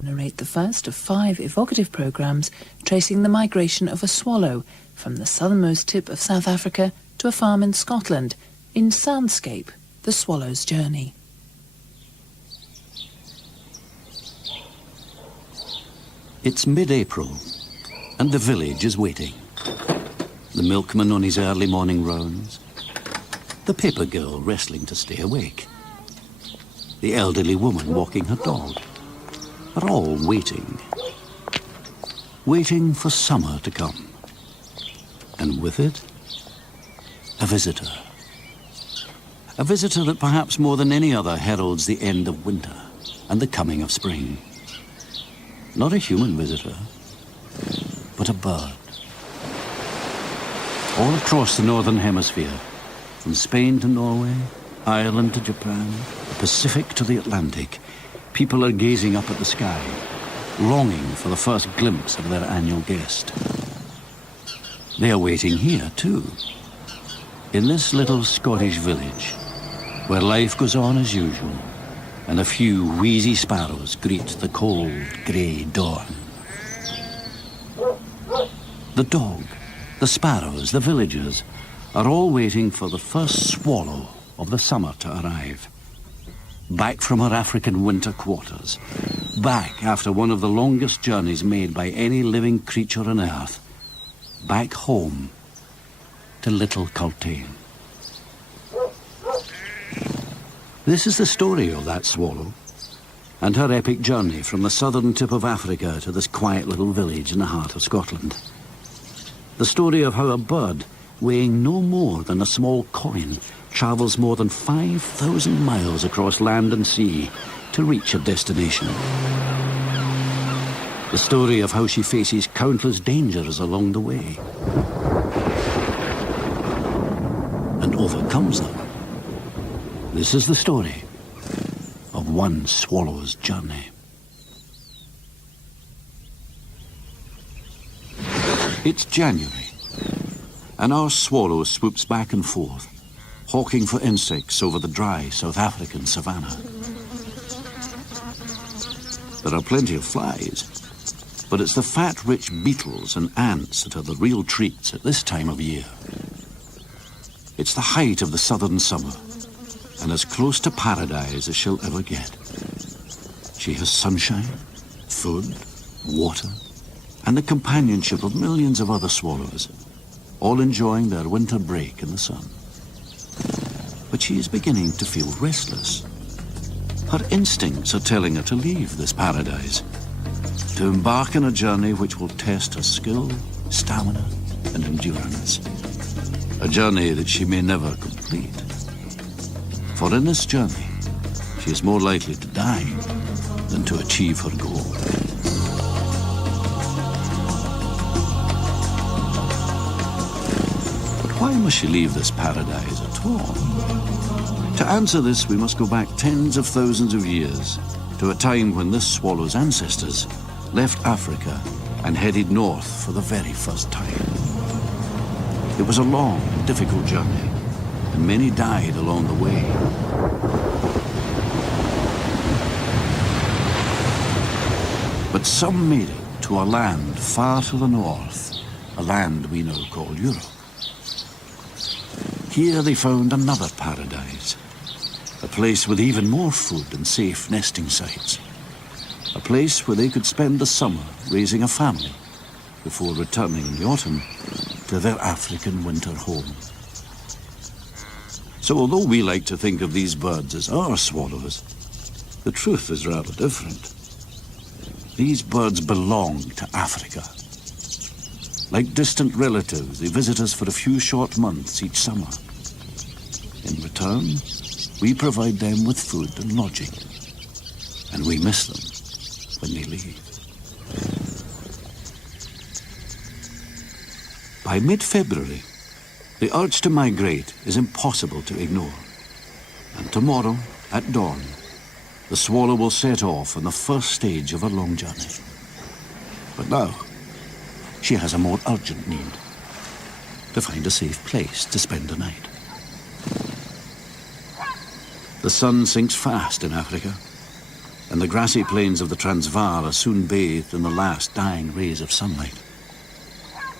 Narrate the first of 5 evocative programmes tracing the migration of a swallow from the southernmost tip of South Africa to a farm in Scotland in Soundscape, The Swallow's Journey. It's mid-April, and the village is waiting. The milkman on his early morning rounds, the paper girl wrestling to stay awake, the elderly woman walking her dog, are all waiting. Waiting for summer to come. And with it, a visitor. A visitor that perhaps more than any other heralds the end of winter and the coming of spring. Not a human visitor, but a bird. All across the northern hemisphere, from Spain to Norway, Ireland to Japan, the Pacific to the Atlantic, people are gazing up at the sky, longing for the first glimpse of their annual guest. They are waiting here, too, in this little Scottish village, where life goes on as usual, and a few wheezy sparrows greet the cold, grey dawn. The dog, the sparrows, the villagers are all waiting for the first swallow of the summer to arrive. Back from her African winter quarters, back after one of the longest journeys made by any living creature on earth, back home to little Cultane. This is the story of that swallow and her epic journey from the southern tip of Africa to this quiet little village in the heart of Scotland. The story of how a bird weighing no more than a small coin travels more than 5,000 miles across land and sea to reach a destination. The story of how she faces countless dangers along the way and overcomes them. This is the story of one swallow's journey. It's January, and our swallow swoops back and forth, hawking for insects over the dry South African savannah. There are plenty of flies, but it's the fat-rich beetles and ants that are the real treats at this time of year. It's the height of the southern summer, and as close to paradise as she'll ever get. She has sunshine, food, water, and the companionship of millions of other swallows, all enjoying their winter break in the sun. But she is beginning to feel restless. Her instincts are telling her to leave this paradise, to embark on a journey which will test her skill, stamina, and endurance. A journey that she may never complete. For in this journey, she is more likely to die than to achieve her goal. But why must she leave this paradise at all? To answer this, we must go back tens of thousands of years to a time when this swallow's ancestors left Africa and headed north for the very first time. It was a long and difficult journey, and many died along the way. But some made it to a land far to the north, a land we now call Europe. Here they found another paradise, a place with even more food and safe nesting sites, a place where they could spend the summer raising a family before returning in the autumn to their African winter home. So although we like to think of these birds as our swallows, the truth is rather different. These birds belong to Africa. Like distant relatives, they visit us for a few short months each summer. In return, we provide them with food and lodging, and we miss them when they leave. By mid-February, the urge to migrate is impossible to ignore. And tomorrow, at dawn, the swallow will set off on the first stage of her long journey. But now, she has a more urgent need: to find a safe place to spend the night. The sun sinks fast in Africa, and the grassy plains of the Transvaal are soon bathed in the last dying rays of sunlight.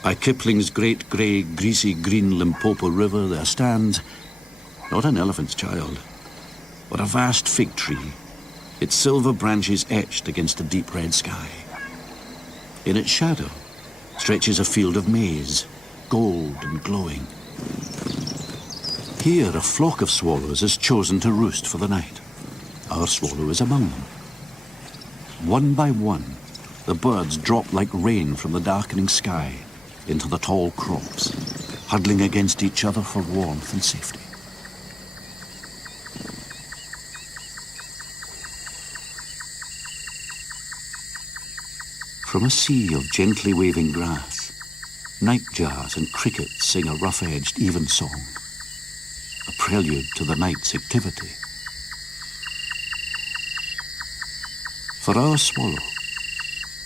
By Kipling's great grey, greasy green Limpopo River there stands not an elephant's child, but a vast fig tree, its silver branches etched against a deep red sky. In its shadow stretches a field of maize, gold and glowing. Here a flock of swallows has chosen to roost for the night. Our swallow is among them. One by one, the birds drop like rain from the darkening sky into the tall crops, huddling against each other for warmth and safety. From a sea of gently waving grass, nightjars and crickets sing a rough-edged, even song, a prelude to the night's activity. For our swallow,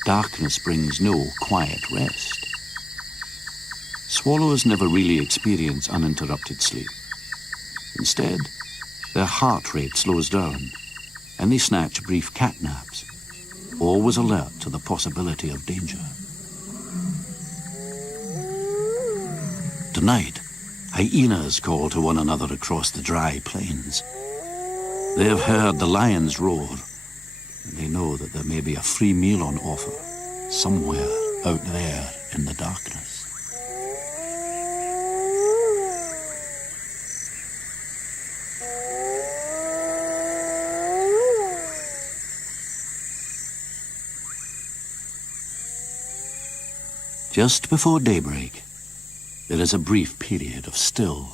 darkness brings no quiet rest. Swallows never really experience uninterrupted sleep. Instead, their heart rate slows down, and they snatch brief cat naps, always alert to the possibility of danger. Tonight, hyenas call to one another across the dry plains. They have heard the lions roar, and they know that there may be a free meal on offer somewhere out there in the darkness. Just before daybreak, there is a brief period of still,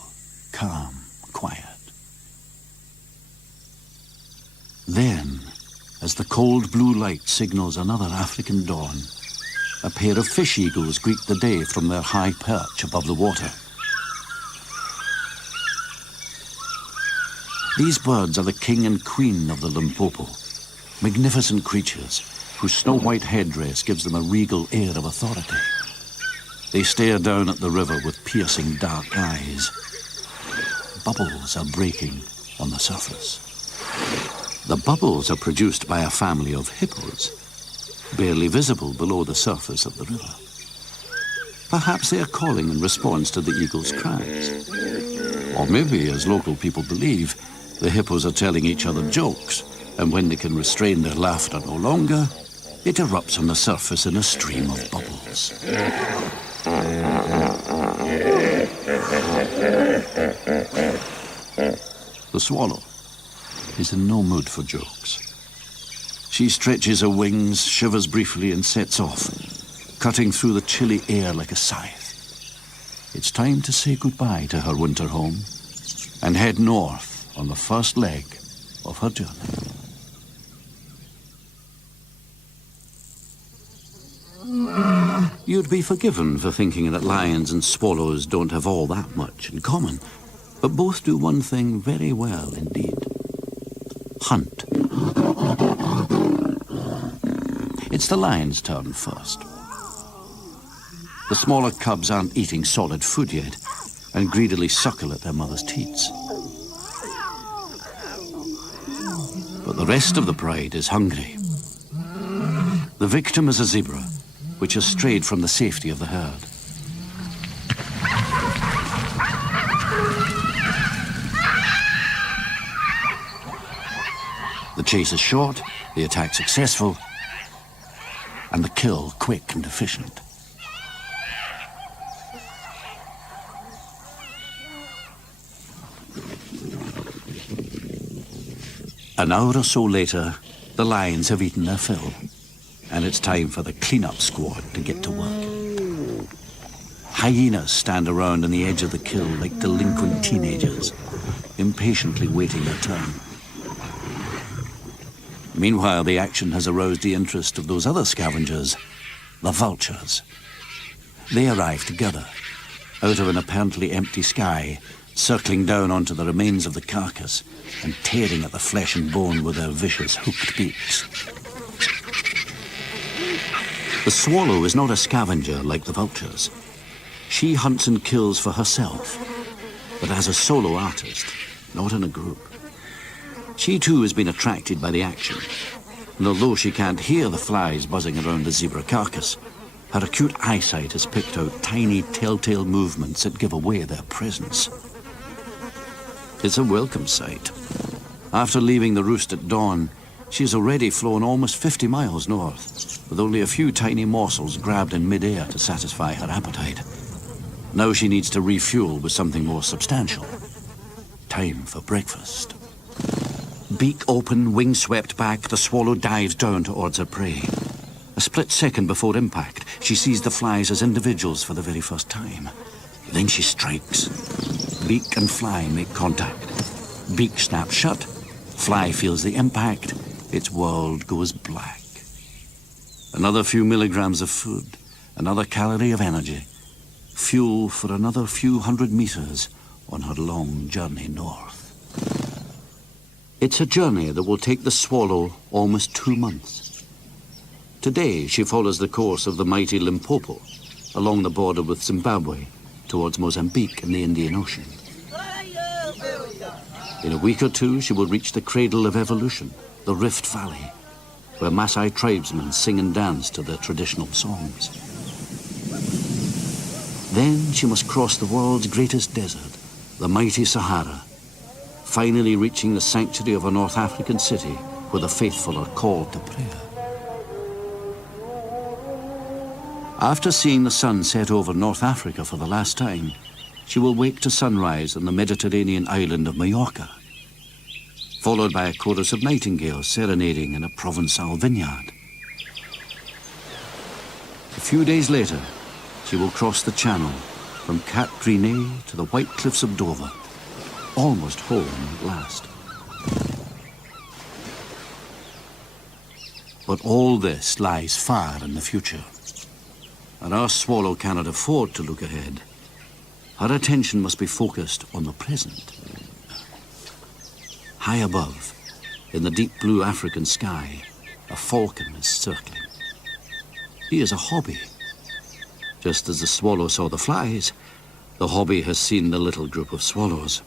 calm quiet. Then, as the cold blue light signals another African dawn, a pair of fish eagles greet the day from their high perch above the water. These birds are the king and queen of the Limpopo, magnificent creatures whose snow-white headdress gives them a regal air of authority. They stare down at the river with piercing dark eyes. Bubbles are breaking on the surface. The bubbles are produced by a family of hippos, barely visible below the surface of the river. Perhaps they are calling in response to the eagle's cries. Or maybe, as local people believe, the hippos are telling each other jokes, and when they can restrain their laughter no longer, it erupts on the surface in a stream of bubbles. The swallow is in no mood for jokes. She stretches her wings, shivers briefly, and sets off, cutting through the chilly air like a scythe. It's time to say goodbye to her winter home and head north on the first leg of her journey. You'd be forgiven for thinking that lions and swallows don't have all that much in common, but both do one thing very well indeed: hunt. It's the lion's turn first. The smaller cubs aren't eating solid food yet and greedily suckle at their mother's teats. But the rest of the pride is hungry. The victim is a zebra, which has strayed from the safety of the herd. The chase is short, the attack successful, and the kill quick and efficient. An hour or so later, the lions have eaten their fill, and it's time for the cleanup squad to get to work. Hyenas stand around on the edge of the kill like delinquent teenagers, impatiently waiting their turn. Meanwhile, the action has aroused the interest of those other scavengers, the vultures. They arrive together, out of an apparently empty sky, circling down onto the remains of the carcass and tearing at the flesh and bone with their vicious hooked beaks. The swallow is not a scavenger like the vultures. She hunts and kills for herself, but as a solo artist, not in a group. She too has been attracted by the action, And although she can't hear the flies buzzing around the zebra carcass, her acute eyesight has picked out tiny telltale movements that give away their presence. It's a welcome sight. After leaving the roost at dawn, she's already flown almost 50 miles north, with only a few tiny morsels grabbed in mid-air to satisfy her appetite. Now she needs to refuel with something more substantial. Time for breakfast. Beak open, wings swept back, the swallow dives down towards her prey. A split second before impact, she sees the flies as individuals for the very first time. Then she strikes. Beak and fly make contact. Beak snaps shut. Fly feels the impact. Its world goes black. Another few milligrams of food, another calorie of energy. Fuel for another few hundred meters on her long journey north. It's a journey that will take the swallow almost 2 months. Today, she follows the course of the mighty Limpopo along the border with Zimbabwe towards Mozambique and the Indian Ocean. In a week or two, she will reach the cradle of evolution, the Rift Valley, where Maasai tribesmen sing and dance to their traditional songs. Then she must cross the world's greatest desert, the mighty Sahara, finally reaching the sanctuary of a North African city where the faithful are called to prayer. After seeing the sun set over North Africa for the last time, she will wake to sunrise on the Mediterranean island of Majorca, followed by a chorus of nightingales serenading in a Provençal vineyard. A few days later, she will cross the Channel from Cap Gris-Nez to the White Cliffs of Dover, almost home at last. But all this lies far in the future, and our swallow cannot afford to look ahead. Her attention must be focused on the present. High above, in the deep blue African sky, a falcon is circling. He is a hobby. Just as the swallow saw the flies, the hobby has seen the little group of swallows.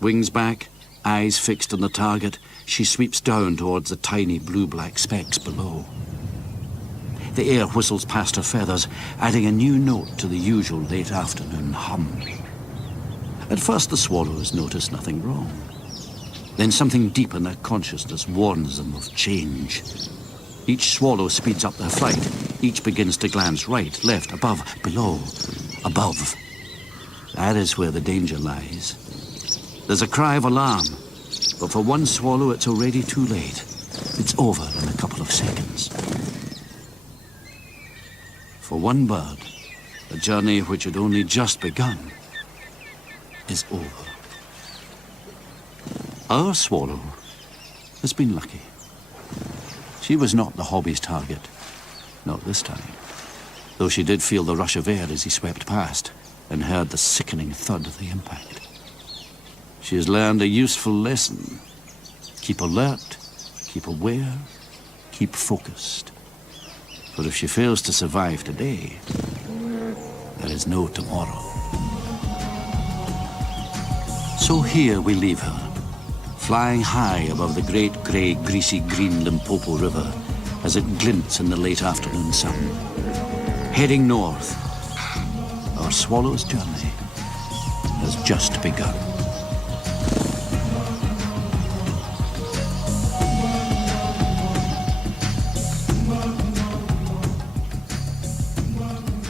Wings back, eyes fixed on the target, she sweeps down towards the tiny blue-black specks below. The air whistles past her feathers, adding a new note to the usual late afternoon hum. At first the swallows notice nothing wrong. Then something deep in their consciousness warns them of change. Each swallow speeds up their flight. Each begins to glance right, left, above, below, above. That is where the danger lies. There's a cry of alarm, but for one swallow it's already too late. It's over in a couple of seconds. For one bird, the journey which had only just begun is over. Our swallow has been lucky. She was not the hobby's target, not this time, though she did feel the rush of air as he swept past and heard the sickening thud of the impact. She has learned a useful lesson. Keep alert, keep aware, keep focused. But if she fails to survive today, there is no tomorrow. So here we leave her, flying high above the great grey, greasy green Limpopo River as it glints in the late afternoon sun. Heading north, our swallow's journey has just begun.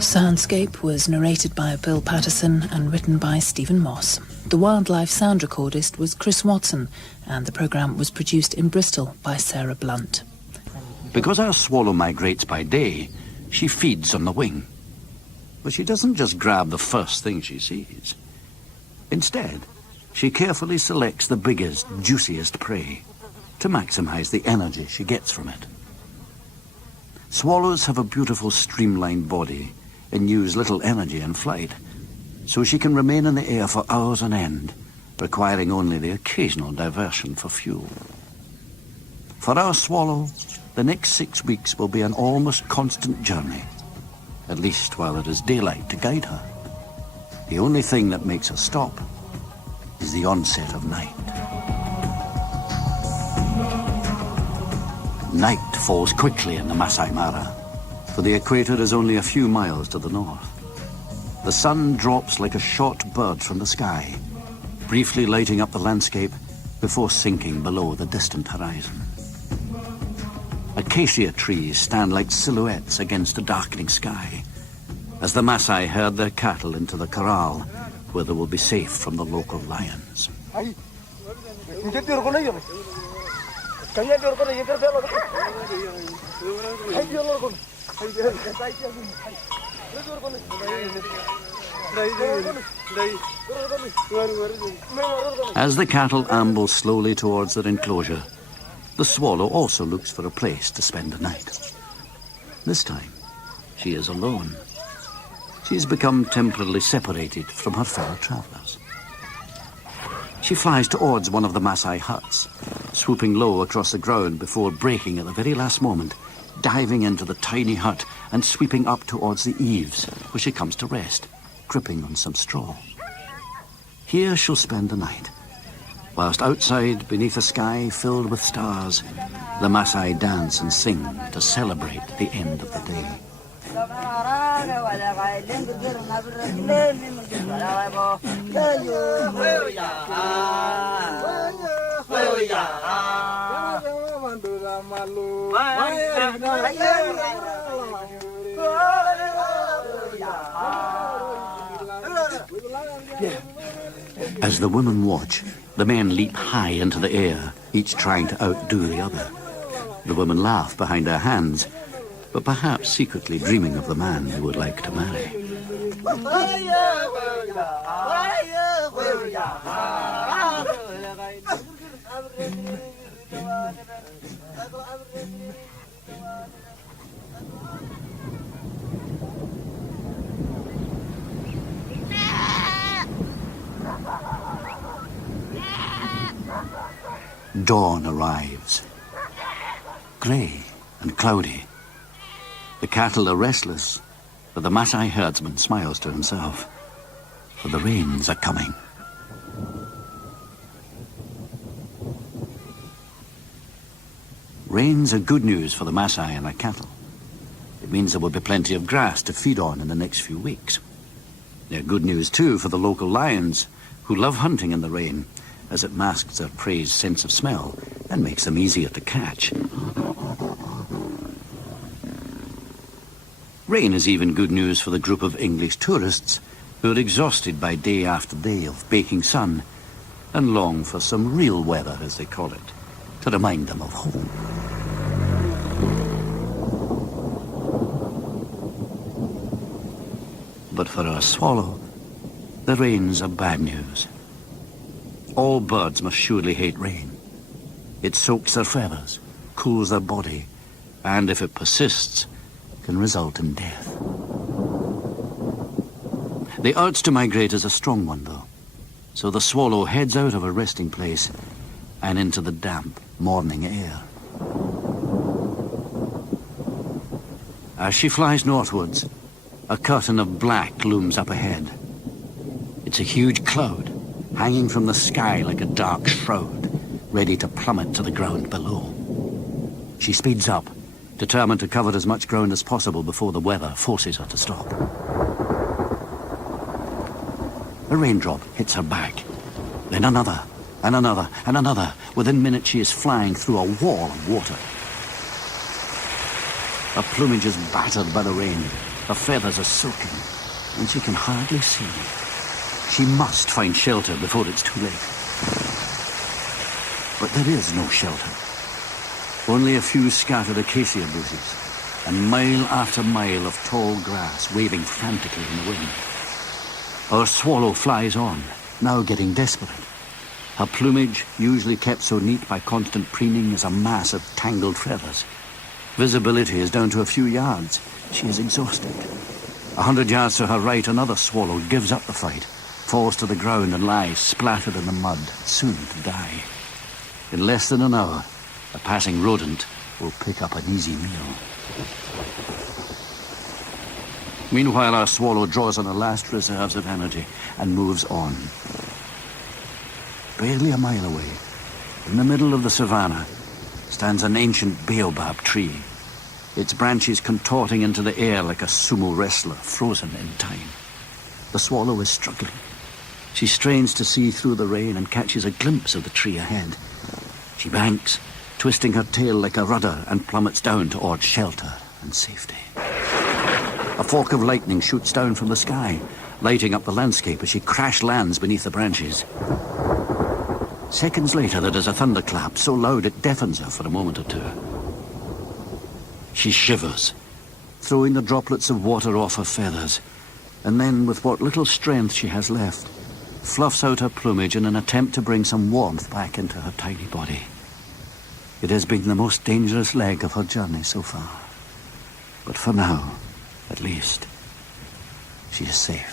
Soundscape was narrated by Bill Patterson and written by Stephen Moss. The wildlife sound recordist was Chris Watson, and the programme was produced in Bristol by Sarah Blunt. Because our swallow migrates by day, she feeds on the wing. But she doesn't just grab the first thing she sees. Instead, she carefully selects the biggest, juiciest prey to maximize the energy she gets from it. Swallows have a beautiful streamlined body and use little energy in flight, so she can remain in the air for hours on end, requiring only the occasional diversion for fuel. For our swallow, the next 6 weeks will be an almost constant journey, at least while it is daylight to guide her. The only thing that makes her stop is the onset of night. Night falls quickly in the Masai Mara, for the equator is only a few miles to the north. The sun drops like a shot bird from the sky, briefly lighting up the landscape before sinking below the distant horizon. Acacia trees stand like silhouettes against a darkening sky as the Masai herd their cattle into the corral where they will be safe from the local lions. As the cattle amble slowly towards their enclosure, the swallow also looks for a place to spend the night. This time, she is alone. She's become temporarily separated from her fellow travelers. She flies towards one of the Masai huts, swooping low across the ground before breaking at the very last moment, diving into the tiny hut and sweeping up towards the eaves, where she comes to rest, gripping on some straw. Here she'll spend the night, whilst outside, beneath a sky filled with stars, the Masai dance and sing to celebrate the end of the day. As the women watch, the men leap high into the air, each trying to outdo the other. The women laugh behind their hands, but perhaps secretly dreaming of the man they would like to marry. Dawn arrives, grey and cloudy. The cattle are restless, but the Masai herdsman smiles to himself, for the rains are coming. Rains are good news for the Masai and their cattle. It means there will be plenty of grass to feed on in the next few weeks. They're good news too for the local lions, who love hunting in the rain, as it masks their prey's sense of smell and makes them easier to catch. Rain is even good news for the group of English tourists who are exhausted by day after day of baking sun and long for some real weather, as they call it, to remind them of home. But for our swallow, the rains are bad news. All birds must surely hate rain. It soaks their feathers, cools their body, and if it persists, can result in death. The urge to migrate is a strong one, though, so the swallow heads out of her resting place and into the damp morning air. As she flies northwards, a curtain of black looms up ahead. It's a huge cloud, hanging from the sky like a dark shroud, ready to plummet to the ground below. She speeds up, determined to cover as much ground as possible before the weather forces her to stop. A raindrop hits her back, then another, and another, and another. Within minutes she is flying through a wall of water. Her plumage is battered by the rain, her feathers are soaking, and she can hardly see. She must find shelter before it's too late. But there is no shelter. Only a few scattered acacia bushes, and mile after mile of tall grass waving frantically in the wind. Our swallow flies on, now getting desperate. Her plumage, usually kept so neat by constant preening, is a mass of tangled feathers. Visibility is down to a few yards. She is exhausted. 100 yards to her right, another swallow gives up the fight, falls to the ground and lies splattered in the mud, soon to die. In less than an hour, a passing rodent will pick up an easy meal. Meanwhile, our swallow draws on her last reserves of energy and moves on. Barely a mile away, in the middle of the savannah, stands an ancient baobab tree, its branches contorting into the air like a sumo wrestler frozen in time. The swallow is struggling. She strains to see through the rain and catches a glimpse of the tree ahead. She banks, twisting her tail like a rudder, and plummets down towards shelter and safety. A fork of lightning shoots down from the sky, lighting up the landscape as she crash lands beneath the branches. Seconds later, there is a thunderclap so loud it deafens her for a moment or two. She shivers, throwing the droplets of water off her feathers, and then, with what little strength she has left, fluffs out her plumage in an attempt to bring some warmth back into her tiny body. It has been the most dangerous leg of her journey so far. But for now, at least, she is safe.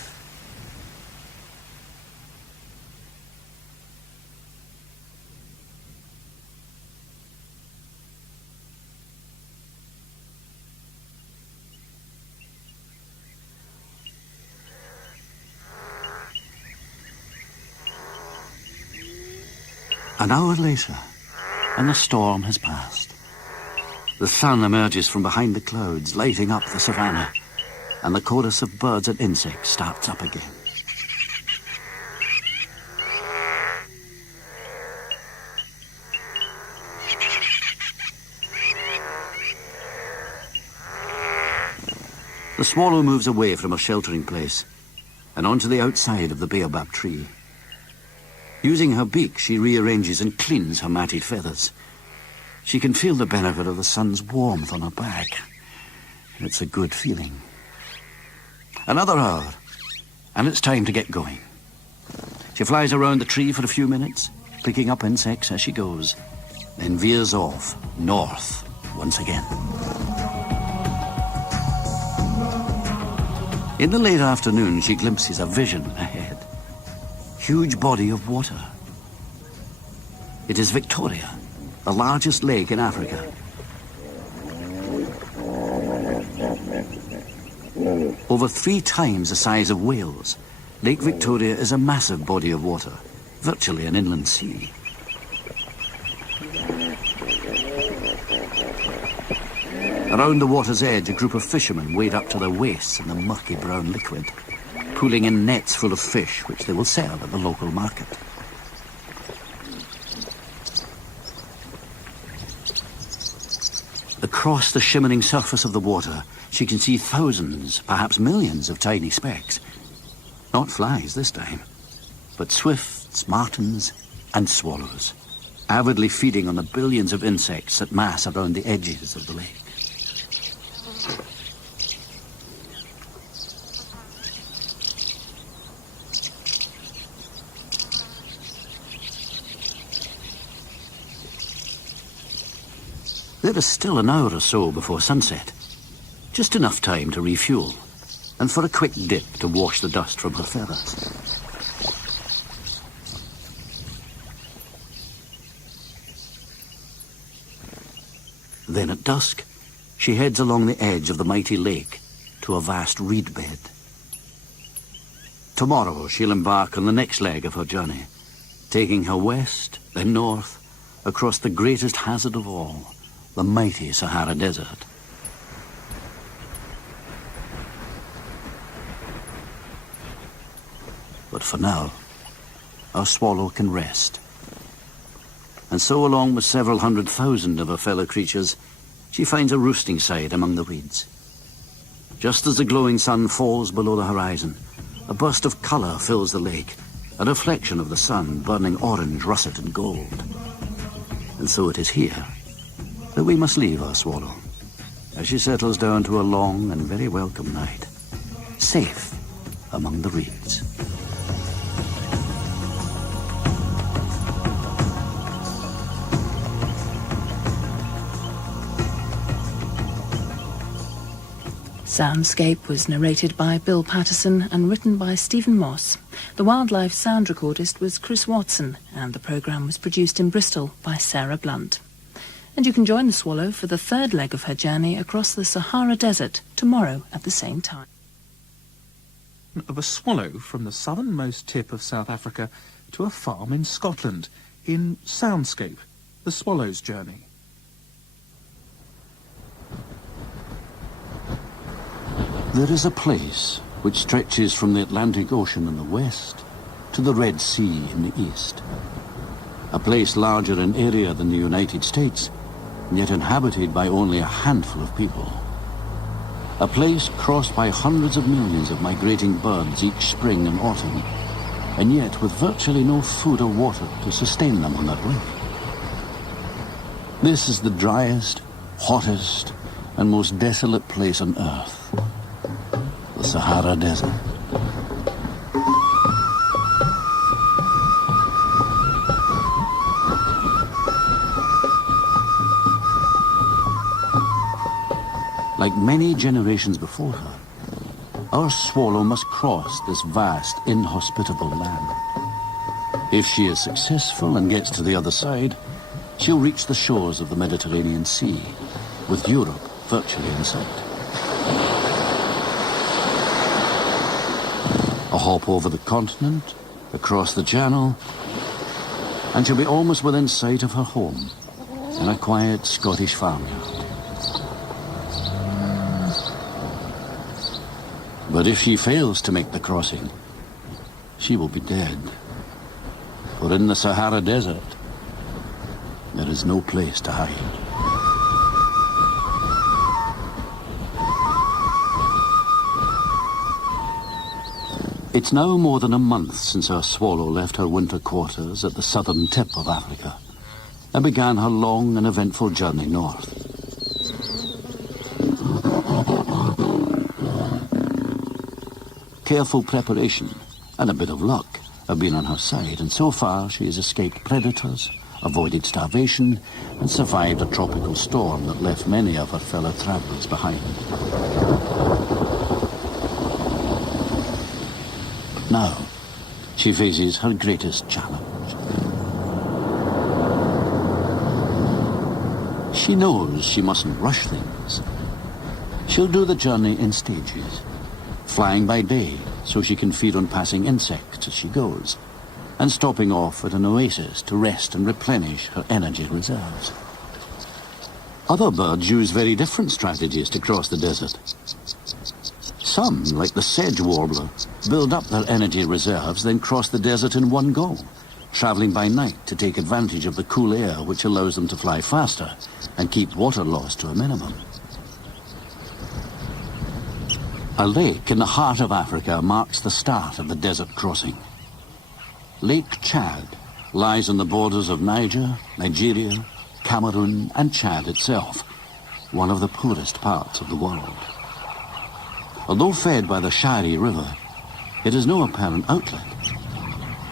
An hour later, and the storm has passed. The sun emerges from behind the clouds, lighting up the savannah, and the chorus of birds and insects starts up again. The swallow moves away from her sheltering place and onto the outside of the baobab tree. Using her beak, she rearranges and cleans her matted feathers. She can feel the benefit of the sun's warmth on her back. It's a good feeling. Another hour, and it's time to get going. She flies around the tree for a few minutes, picking up insects as she goes, then veers off, north, once again. In the late afternoon, she glimpses a vision ahead. Huge body of water. It is Victoria, the largest lake in Africa. Over 3 times the size of Wales, Lake Victoria is a massive body of water, virtually an inland sea. Around the water's edge, a group of fishermen wade up to their waists in the murky brown liquid, pulling in nets full of fish, which they will sell at the local market. Across the shimmering surface of the water, she can see thousands, perhaps millions of tiny specks. Not flies this time, but swifts, martins, and swallows, avidly feeding on the billions of insects that mass around the edges of the lake. There is still an hour or so before sunset. Just enough time to refuel, and for a quick dip to wash the dust from her feathers. Then at dusk, she heads along the edge of the mighty lake to a vast reed bed. Tomorrow she'll embark on the next leg of her journey, taking her west, then north, across the greatest hazard of all, the mighty Sahara Desert. But for now, our swallow can rest. And so, along with several 100,000 of her fellow creatures, she finds a roosting site among the weeds. Just as the glowing sun falls below the horizon, a burst of colour fills the lake, a reflection of the sun burning orange, russet and gold. And so it is here that we must leave our swallow, as she settles down to a long and very welcome night, safe among the reeds. Soundscape was narrated by Bill Patterson and written by Stephen Moss. The wildlife sound recordist was Chris Watson, and the programme was produced in Bristol by Sarah Blunt. And you can join the swallow for the third leg of her journey across the Sahara Desert tomorrow at the same time. Of a swallow from the southernmost tip of South Africa to a farm in Scotland in Soundscape, The Swallow's Journey. There is a place which stretches from the Atlantic Ocean in the west to the Red Sea in the east. A place larger in area than the United States, yet inhabited by only a handful of people. A place crossed by hundreds of millions of migrating birds each spring and autumn, and yet with virtually no food or water to sustain them on that way. This is the driest, hottest, and most desolate place on Earth, the Sahara Desert. Like many generations before her, our swallow must cross this vast, inhospitable land. If she is successful and gets to the other side, she'll reach the shores of the Mediterranean Sea, with Europe virtually in sight. A hop over the continent, across the channel, and she'll be almost within sight of her home, in a quiet Scottish farmyard. But if she fails to make the crossing, she will be dead. For in the Sahara Desert, there is no place to hide. It's now more than a month since our swallow left her winter quarters at the southern tip of Africa and began her long and eventful journey north. Careful preparation and a bit of luck have been on her side, and so far she has escaped predators, avoided starvation, and survived a tropical storm that left many of her fellow travelers behind. But now, she faces her greatest challenge. She knows she mustn't rush things. She'll do the journey in stages, flying by day so she can feed on passing insects as she goes, and stopping off at an oasis to rest and replenish her energy reserves. Other birds use very different strategies to cross the desert. Some, like the sedge warbler, build up their energy reserves, then cross the desert in one go, traveling by night to take advantage of the cool air which allows them to fly faster and keep water loss to a minimum. A lake in the heart of Africa marks the start of the desert crossing. Lake Chad lies on the borders of Niger, Nigeria, Cameroon, and Chad itself, one of the poorest parts of the world. Although fed by the Shari River, it has no apparent outlet.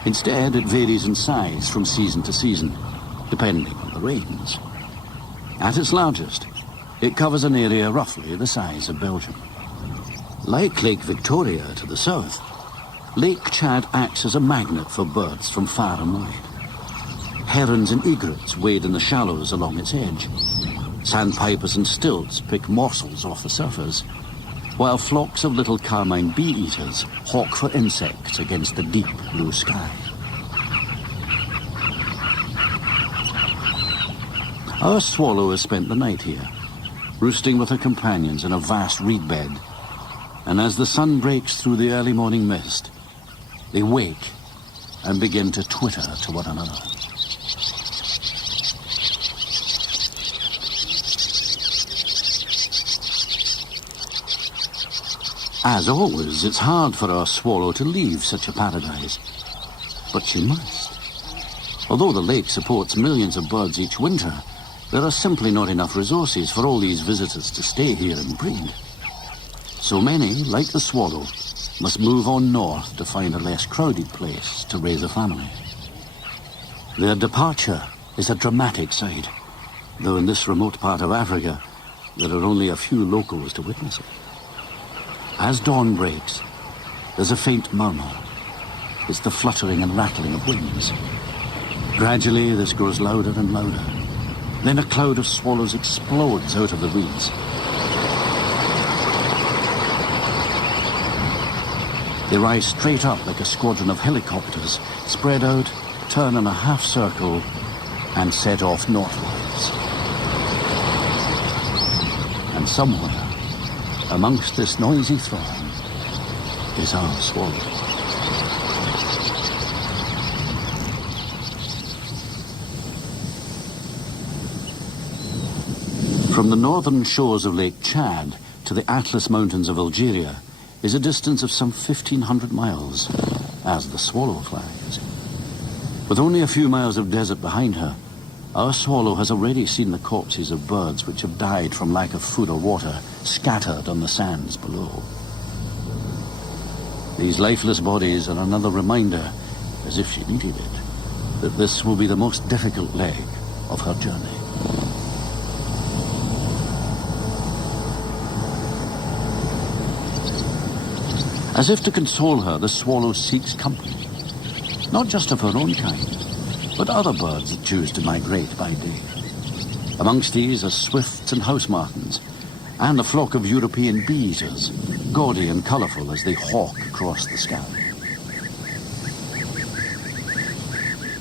Instead, it varies in size from season to season, depending on the rains. At its largest, it covers an area roughly the size of Belgium. Like Lake Victoria to the south, Lake Chad acts as a magnet for birds from far and wide. Herons and egrets wade in the shallows along its edge. Sandpipers and stilts pick morsels off the surface, while flocks of little carmine bee-eaters hawk for insects against the deep blue sky. Our swallow has spent the night here, roosting with her companions in a vast reed bed, and as the sun breaks through the early morning mist, they wake and begin to twitter to one another. As always, it's hard for our swallow to leave such a paradise, but she must. Although the lake supports millions of birds each winter, there are simply not enough resources for all these visitors to stay here and breed. So many, like the swallow, must move on north to find a less crowded place to raise a family. Their departure is a dramatic sight, though in this remote part of Africa, there are only a few locals to witness it. As dawn breaks, there's a faint murmur. It's the fluttering and rattling of wings. Gradually, this grows louder and louder. Then a cloud of swallows explodes out of the reeds. They rise straight up like a squadron of helicopters, spread out, turn in a half circle, and set off northwards. And somewhere, amongst this noisy throng is our swallow. From the northern shores of Lake Chad to the Atlas Mountains of Algeria is a distance of some 1,500 miles, as the swallow flies. With only a few miles of desert behind her, our swallow has already seen the corpses of birds which have died from lack of food or water, scattered on the sands below. These lifeless bodies are another reminder, as if she needed it, that this will be the most difficult leg of her journey. As if to console her, the swallow seeks company, not just of her own kind, but other birds that choose to migrate by day. Amongst these are swifts and house martins, and a flock of European bee-eaters, gaudy and colourful as they hawk across the sky.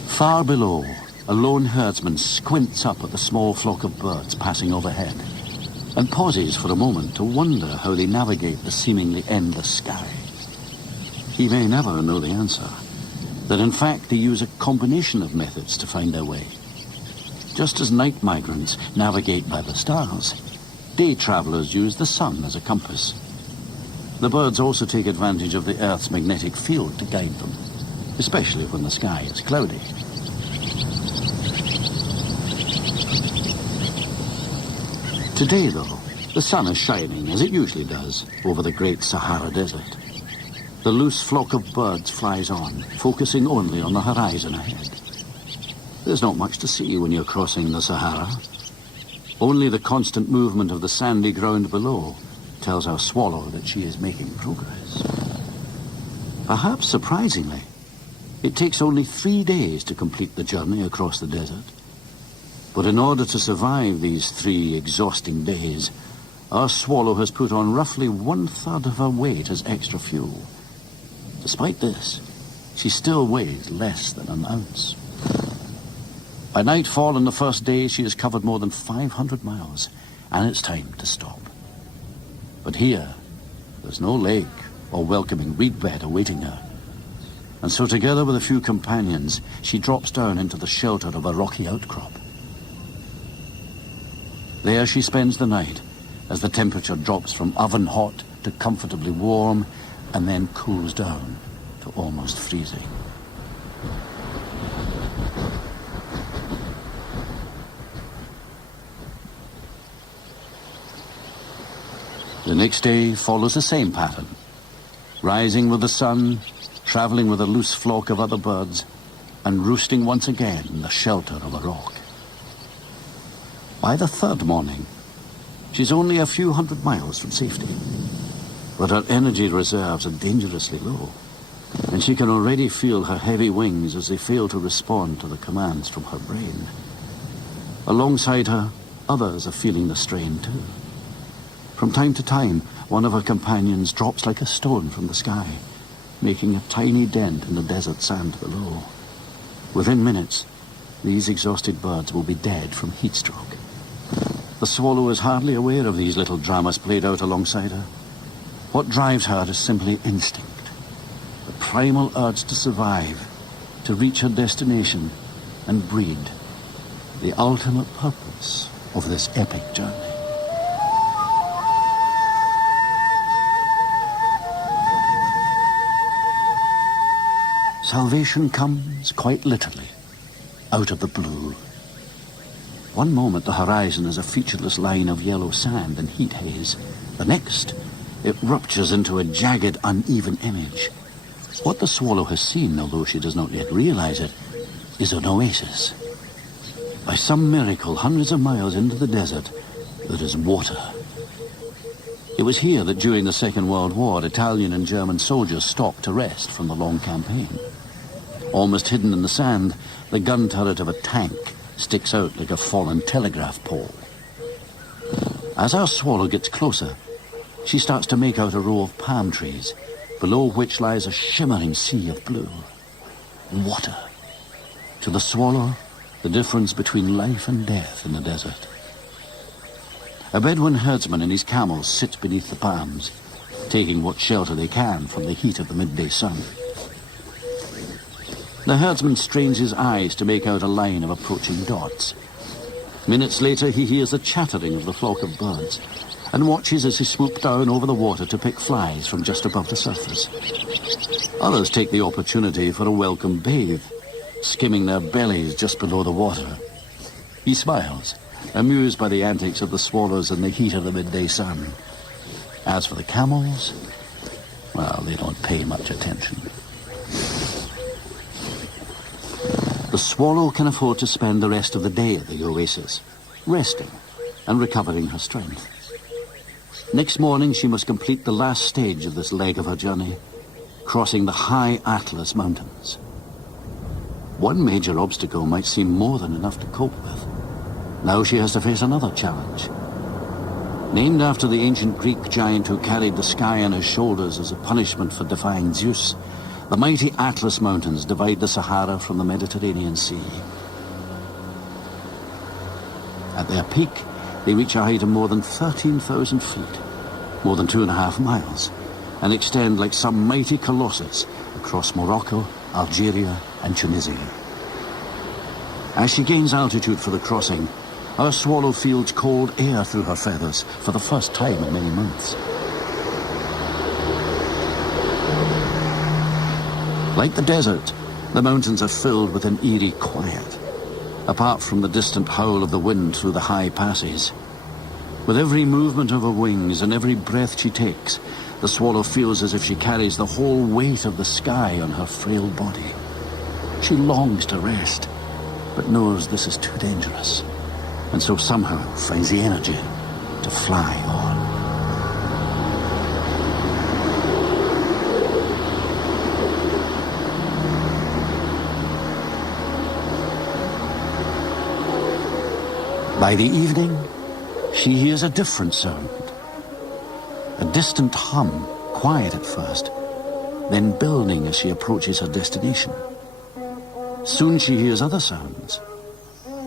Far below, a lone herdsman squints up at the small flock of birds passing overhead, and pauses for a moment to wonder how they navigate the seemingly endless sky. He may never know the answer, that in fact they use a combination of methods to find their way. Just as night migrants navigate by the stars, day travelers use the sun as a compass. The birds also take advantage of the Earth's magnetic field to guide them, especially when the sky is cloudy. Today, though, the sun is shining, as it usually does, over the great Sahara Desert. The loose flock of birds flies on, focusing only on the horizon ahead. There's not much to see when you're crossing the Sahara. Only the constant movement of the sandy ground below tells our swallow that she is making progress. Perhaps surprisingly, it takes only 3 days to complete the journey across the desert. But in order to survive these 3 exhausting days, our swallow has put on roughly 1/3 of her weight as extra fuel. Despite this, she still weighs less than an ounce. By nightfall on the first day, she has covered more than 500 miles, and it's time to stop. But here, there's no lake or welcoming reed bed awaiting her. And so together with a few companions, she drops down into the shelter of a rocky outcrop. There she spends the night, as the temperature drops from oven hot to comfortably warm, and then cools down to almost freezing. The next day follows the same pattern. Rising with the sun, traveling with a loose flock of other birds, and roosting once again in the shelter of a rock. By the 3rd morning, she's only a few hundred miles from safety. But her energy reserves are dangerously low, and she can already feel her heavy wings as they fail to respond to the commands from her brain. Alongside her, others are feeling the strain too. From time to time, one of her companions drops like a stone from the sky, making a tiny dent in the desert sand below. Within minutes, these exhausted birds will be dead from heat stroke. The swallow is hardly aware of these little dramas played out alongside her. What drives her is simply instinct, the primal urge to survive, to reach her destination and breed, the ultimate purpose of this epic journey. Salvation comes, quite literally, out of the blue. One moment the horizon is a featureless line of yellow sand and heat haze. The next, it ruptures into a jagged, uneven image. What the swallow has seen, although she does not yet realize it, is an oasis. By some miracle, hundreds of miles into the desert, there is water. It was here that during the Second World War, Italian and German soldiers stopped to rest from the long campaign. Almost hidden in the sand, the gun turret of a tank sticks out like a fallen telegraph pole. As our swallow gets closer, she starts to make out a row of palm trees, below which lies a shimmering sea of blue. Water. To the swallow, the difference between life and death in the desert. A Bedouin herdsman and his camels sit beneath the palms, taking what shelter they can from the heat of the midday sun. The herdsman strains his eyes to make out a line of approaching dots. Minutes later, he hears the chattering of the flock of birds and watches as they swoop down over the water to pick flies from just above the surface. Others take the opportunity for a welcome bathe, skimming their bellies just below the water. He smiles, amused by the antics of the swallows in the heat of the midday sun. As for the camels, well, they don't pay much attention. The swallow can afford to spend the rest of the day at the oasis, resting and recovering her strength. Next morning, she must complete the last stage of this leg of her journey, crossing the high Atlas Mountains. One major obstacle might seem more than enough to cope with. Now she has to face another challenge. Named after the ancient Greek giant who carried the sky on his shoulders as a punishment for defying Zeus, the mighty Atlas Mountains divide the Sahara from the Mediterranean Sea. At their peak, they reach a height of more than 13,000 feet, more than 2.5 miles, and extend like some mighty colossus across Morocco, Algeria, and Tunisia. As she gains altitude for the crossing, our swallow feels cold air through her feathers for the first time in many months. Like the desert, the mountains are filled with an eerie quiet, apart from the distant howl of the wind through the high passes. With every movement of her wings and every breath she takes, the swallow feels as if she carries the whole weight of the sky on her frail body. She longs to rest, but knows this is too dangerous, and so somehow finds the energy to fly on. By the evening, she hears a different sound. A distant hum, quiet at first, then building as she approaches her destination. Soon she hears other sounds,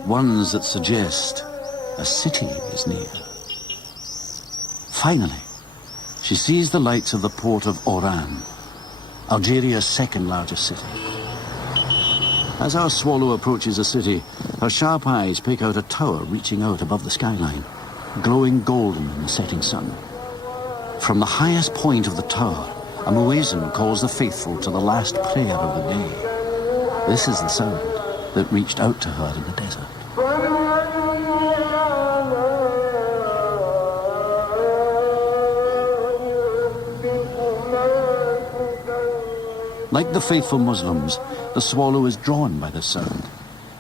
ones that suggest a city is near. Finally, she sees the lights of the port of Oran, Algeria's second largest city. As our swallow approaches the city, her sharp eyes pick out a tower reaching out above the skyline, glowing golden in the setting sun. From the highest point of the tower, a muezzin calls the faithful to the last prayer of the day. This is the sound that reached out to her in the desert. Like the faithful Muslims, the swallow is drawn by the sound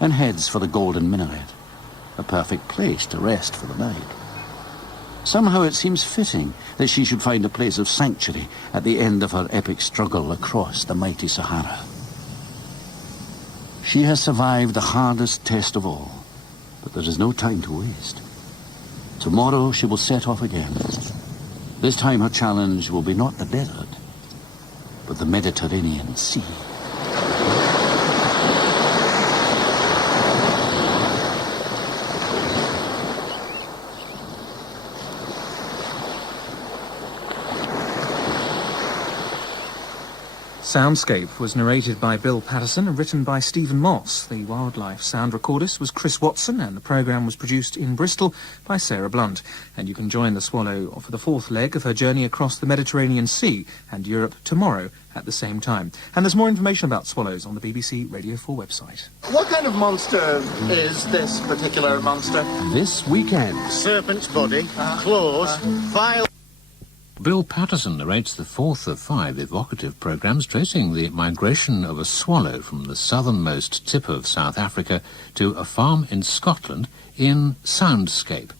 and heads for the golden minaret, a perfect place to rest for the night. Somehow it seems fitting that she should find a place of sanctuary at the end of her epic struggle across the mighty Sahara. She has survived the hardest test of all, but there is no time to waste. Tomorrow she will set off again. This time her challenge will be not the desert, but the Mediterranean Sea. Soundscape was narrated by Bill Patterson and written by Stephen Moss. The wildlife sound recordist was Chris Watson, and the programme was produced in Bristol by Sarah Blunt. And you can join the swallow for the fourth leg of her journey across the Mediterranean Sea and Europe tomorrow at the same time. And there's more information about swallows on the BBC Radio 4 website. What kind of monster is this particular monster? This weekend. Serpent's body, claws, vile... Bill Patterson narrates the fourth of 5 evocative programmes tracing the migration of a swallow from the southernmost tip of South Africa to a farm in Scotland in Soundscape,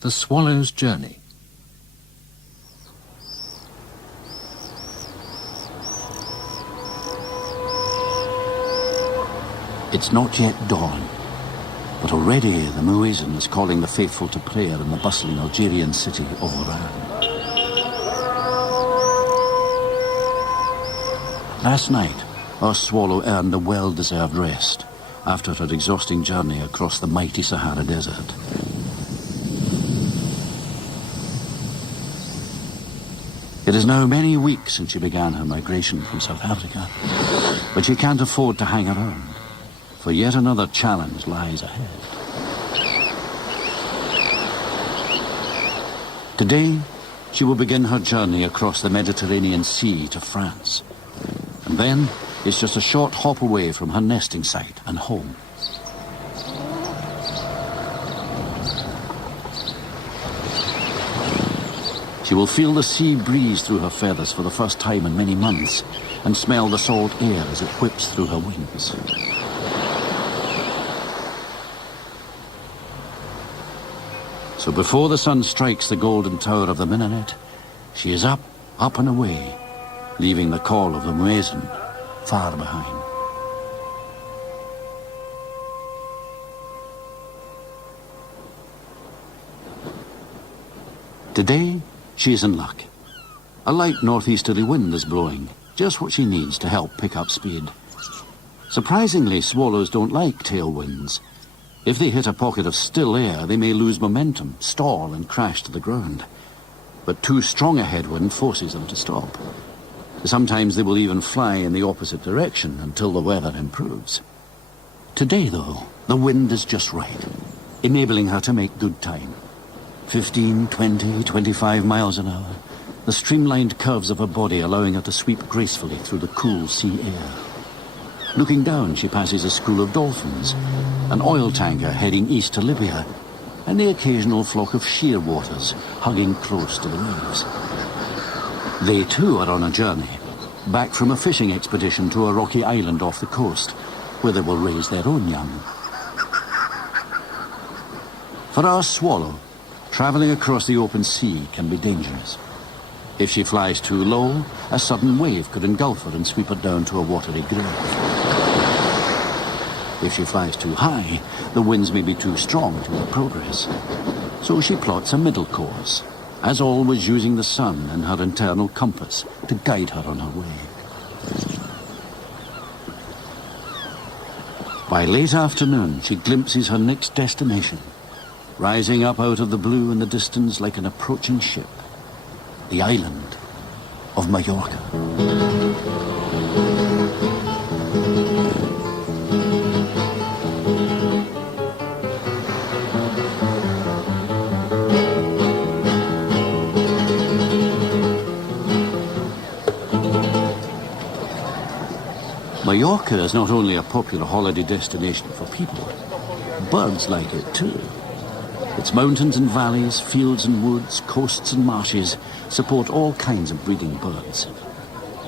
The Swallow's Journey. It's not yet dawn, but already the muezzin is calling the faithful to prayer in the bustling Algerian city of Oran. Last night, our swallow earned a well-deserved rest after her exhausting journey across the mighty Sahara Desert. It is now many weeks since she began her migration from South Africa, but she can't afford to hang around, for yet another challenge lies ahead. Today, she will begin her journey across the Mediterranean Sea to France, and then it's just a short hop away from her nesting site and home. She will feel the sea breeze through her feathers for the first time in many months, and smell the salt air as it whips through her wings. So before the sun strikes the golden tower of the minaret, she is up and away, leaving the call of the muezzin far behind. Today, she is in luck. A light northeasterly wind is blowing, just what she needs to help pick up speed. Surprisingly, swallows don't like tailwinds. If they hit a pocket of still air, they may lose momentum, stall and crash to the ground. But too strong a headwind forces them to stop. Sometimes they will even fly in the opposite direction until the weather improves. Today, though, the wind is just right, enabling her to make good time. 15, 20, 25 miles an hour, the streamlined curves of her body allowing her to sweep gracefully through the cool sea air. Looking down, she passes a school of dolphins, an oil tanker heading east to Libya, and the occasional flock of shearwaters hugging close to the waves. They too are on a journey, back from a fishing expedition to a rocky island off the coast, where they will raise their own young. For our swallow, traveling across the open sea can be dangerous. If she flies too low, a sudden wave could engulf her and sweep her down to a watery grave. If she flies too high, the winds may be too strong to her progress. So she plots a middle course, as always using the sun and her internal compass to guide her on her way. By late afternoon, she glimpses her next destination, rising up out of the blue in the distance like an approaching ship, the island of Mallorca. Mallorca is not only a popular holiday destination for people, birds like it too. Its mountains and valleys, fields and woods, coasts and marshes support all kinds of breeding birds.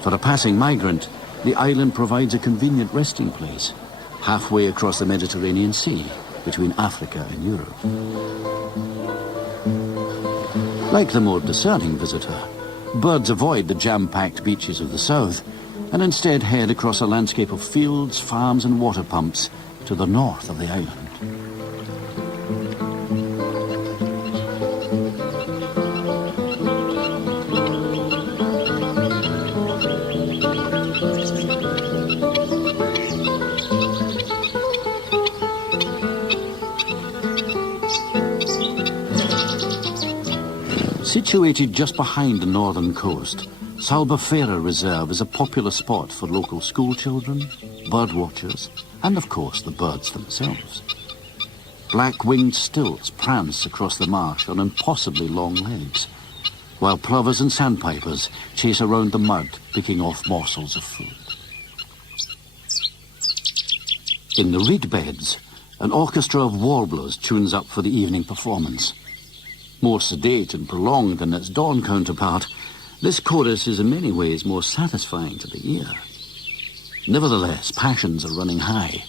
For a passing migrant, the island provides a convenient resting place, halfway across the Mediterranean Sea, between Africa and Europe. Like the more discerning visitor, birds avoid the jam-packed beaches of the south and instead head across a landscape of fields, farms and water pumps to the north of the island. Situated just behind the northern coast, Salbufeira Reserve is a popular spot for local school children, bird watchers, and of course the birds themselves. Black-winged stilts prance across the marsh on impossibly long legs, while plovers and sandpipers chase around the mud, picking off morsels of food. In the reed beds, an orchestra of warblers tunes up for the evening performance. More sedate and prolonged than its dawn counterpart, this chorus is in many ways more satisfying to the ear. Nevertheless, passions are running high,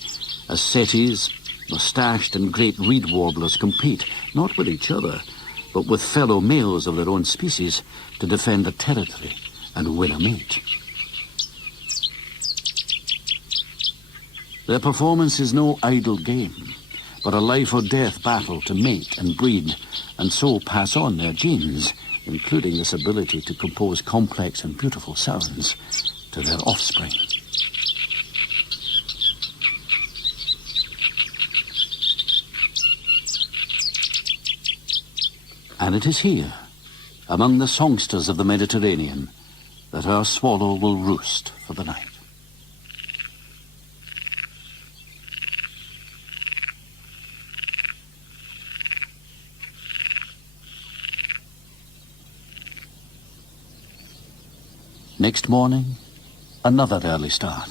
as setties, mustached and great reed warblers compete, not with each other, but with fellow males of their own species to defend a territory and win a mate. Their performance is no idle game, but a life-or-death battle to mate and breed, and so pass on their genes, including this ability to compose complex and beautiful sounds, to their offspring. And it is here, among the songsters of the Mediterranean, that our swallow will roost for the night. Next morning, another early start.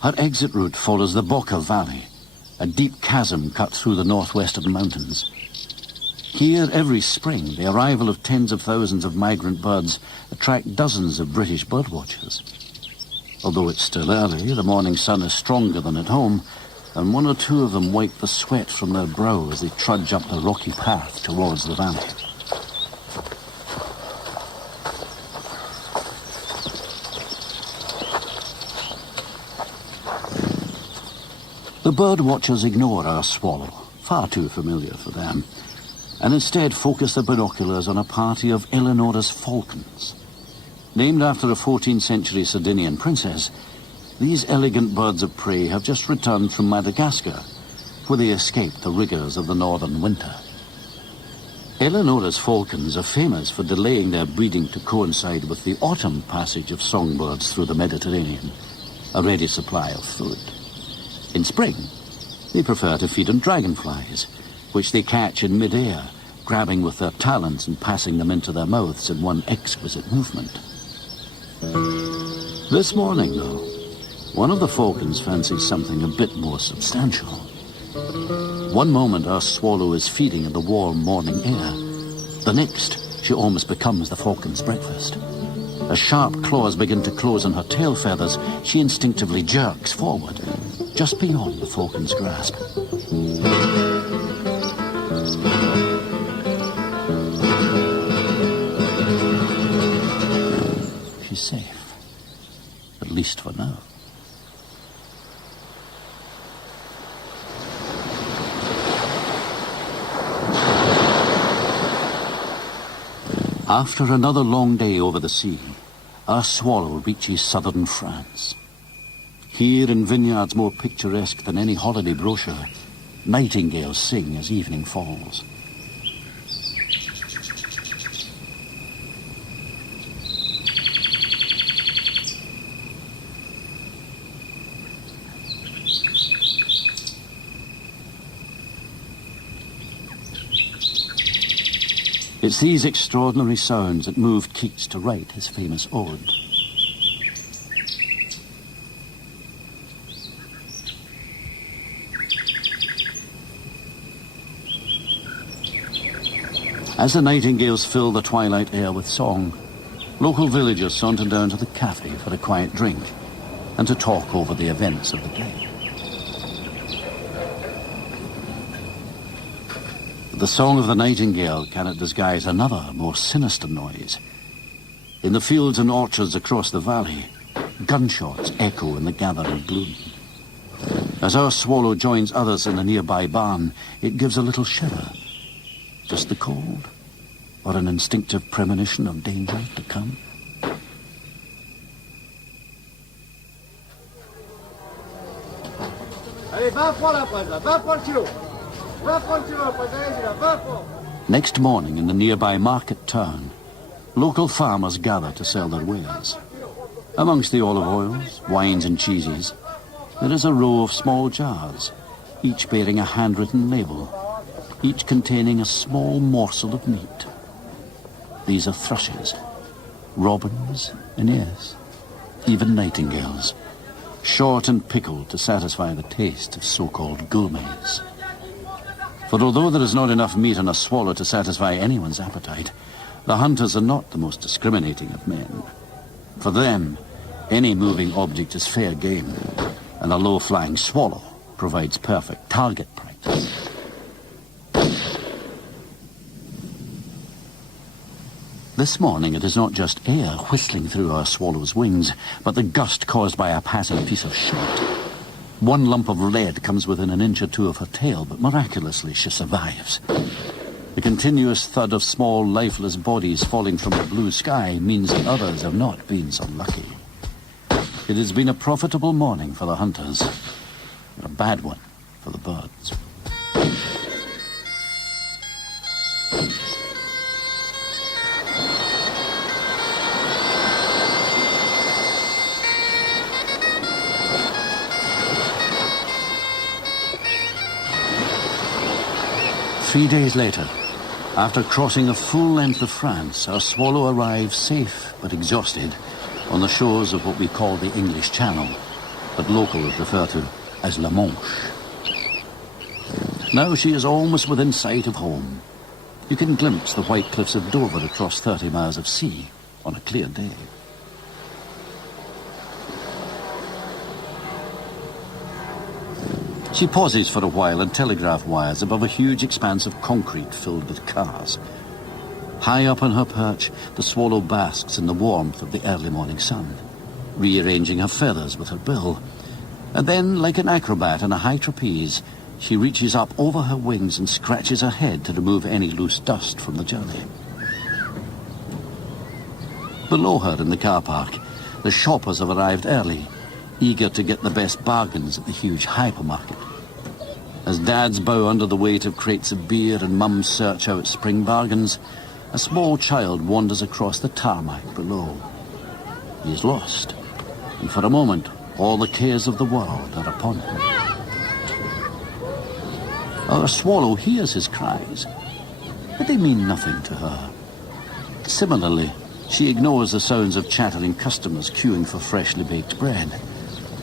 Her exit route follows the Boca Valley, a deep chasm cut through the northwestern mountains. Here, every spring, the arrival of tens of thousands of migrant birds attract dozens of British birdwatchers. Although it's still early, the morning sun is stronger than at home, and one or two of them wipe the sweat from their brow as they trudge up the rocky path towards the valley. The bird watchers ignore our swallow, far too familiar for them, and instead focus their binoculars on a party of Eleanor's falcons. Named after a 14th century Sardinian princess, these elegant birds of prey have just returned from Madagascar, where they escaped the rigors of the northern winter. Eleanor's falcons are famous for delaying their breeding to coincide with the autumn passage of songbirds through the Mediterranean, a ready supply of food. In spring, they prefer to feed on dragonflies, which they catch in mid-air, grabbing with their talons and passing them into their mouths in one exquisite movement. This morning, though, one of the falcons fancies something a bit more substantial. One moment our swallow is feeding in the warm morning air. The next, she almost becomes the falcon's breakfast. As sharp claws begin to close on her tail feathers, she instinctively jerks forward, just beyond the falcon's grasp. She's safe, at least for now. After another long day over the sea, our swallow reaches southern France. Here, in vineyards more picturesque than any holiday brochure, nightingales sing as evening falls. It's these extraordinary sounds that moved Keats to write his famous ode. As the nightingales fill the twilight air with song, local villagers saunter down to the cafe for a quiet drink and to talk over the events of the day. The song of the nightingale cannot disguise another, more sinister noise. In the fields and orchards across the valley, gunshots echo in the gathering gloom. As our swallow joins others in a nearby barn, it gives a little shiver. Just the cold, or an instinctive premonition of danger to come? Next morning in the nearby market town, local farmers gather to sell their wares. Amongst the olive oils, wines and cheeses, there is a row of small jars, each bearing a handwritten label, each containing a small morsel of meat. These are thrushes, robins, and yes, even nightingales, short and pickled to satisfy the taste of so-called gourmets. For although there is not enough meat on a swallow to satisfy anyone's appetite, the hunters are not the most discriminating of men. For them, any moving object is fair game, and a low-flying swallow provides perfect target practice. This morning it is not just air whistling through our swallow's wings, but the gust caused by a passing piece of shot. One lump of lead comes within an inch or two of her tail, but miraculously she survives. The continuous thud of small, lifeless bodies falling from the blue sky means the others have not been so lucky. It has been a profitable morning for the hunters, but a bad one for the birds. 3 days later, after crossing a full length of France, our swallow arrives safe but exhausted on the shores of what we call the English Channel, but locals refer to as La Manche. Now she is almost within sight of home. You can glimpse the white cliffs of Dover across 30 miles of sea on a clear day. She pauses for a while on telegraph wires above a huge expanse of concrete filled with cars. High up on her perch, the swallow basks in the warmth of the early morning sun, rearranging her feathers with her bill. And then, like an acrobat in a high trapeze, she reaches up over her wings and scratches her head to remove any loose dust from the journey. Below her in the car park, the shoppers have arrived early, eager to get the best bargains at the huge hypermarket. As dads bow under the weight of crates of beer and mums search out spring bargains, a small child wanders across the tarmac below. He is lost, and for a moment, all the cares of the world are upon him. Our swallow hears his cries, but they mean nothing to her. Similarly, she ignores the sounds of chattering customers queuing for freshly baked bread,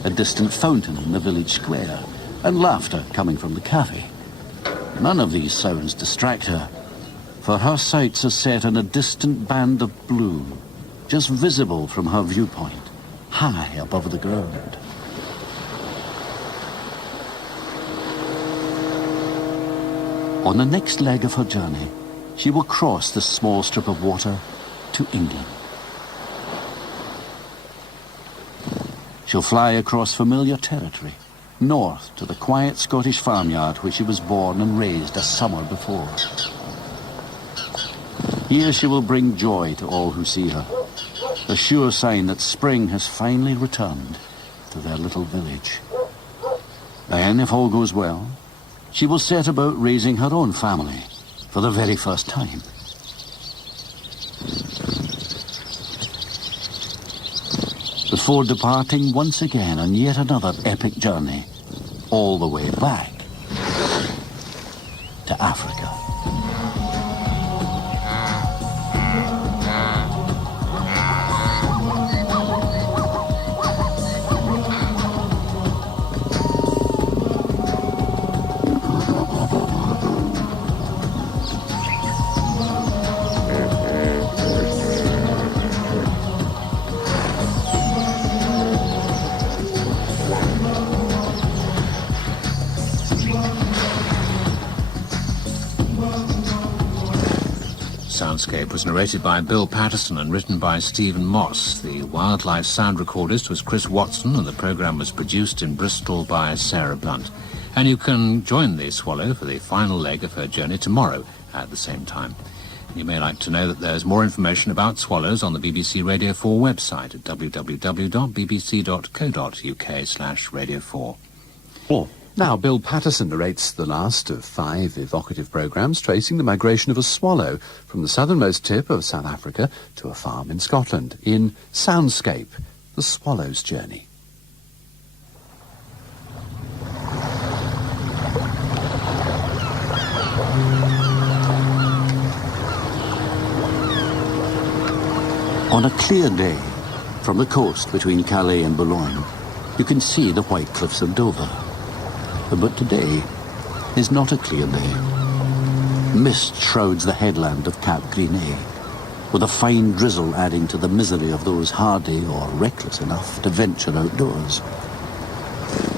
a distant fountain in the village square, and laughter coming from the cafe. None of these sounds distract her, for her sights are set on a distant band of blue, just visible from her viewpoint, high above the ground. On the next leg of her journey, she will cross this small strip of water to England. She'll fly across familiar territory, north to the quiet Scottish farmyard where she was born and raised a summer before. Here she will bring joy to all who see her, a sure sign that spring has finally returned to their little village. Then, if all goes well, she will set about raising her own family for the very first time. Before departing once again on yet another epic journey, all the way back to Africa. Soundscape was narrated by Bill Patterson and written by Stephen Moss. The wildlife sound recordist was Chris Watson, and the programme was produced in Bristol by Sarah Blunt. And you can join the swallow for the final leg of her journey tomorrow at the same time. You may like to know that there's more information about swallows on the BBC Radio 4 website at www.bbc.co.uk/Radio4. Now, Bill Patterson narrates the last of 5 evocative programmes tracing the migration of a swallow from the southernmost tip of South Africa to a farm in Scotland in Soundscape, The Swallow's Journey. On a clear day, from the coast between Calais and Boulogne, you can see the white cliffs of Dover. But today is not a clear day. Mist shrouds the headland of Cap Grinet, with a fine drizzle adding to the misery of those hardy or reckless enough to venture outdoors.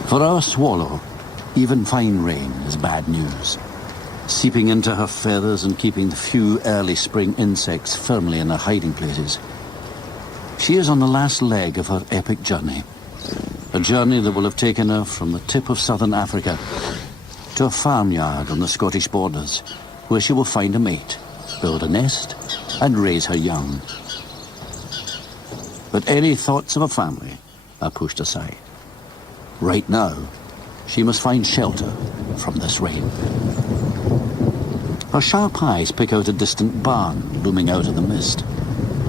For our swallow, even fine rain is bad news, seeping into her feathers and keeping the few early spring insects firmly in their hiding places. She is on the last leg of her epic journey. A journey that will have taken her from the tip of southern Africa to a farmyard on the Scottish borders, where she will find a mate, build a nest, and raise her young. But any thoughts of a family are pushed aside. Right now, she must find shelter from this rain. Her sharp eyes pick out a distant barn looming out of the mist.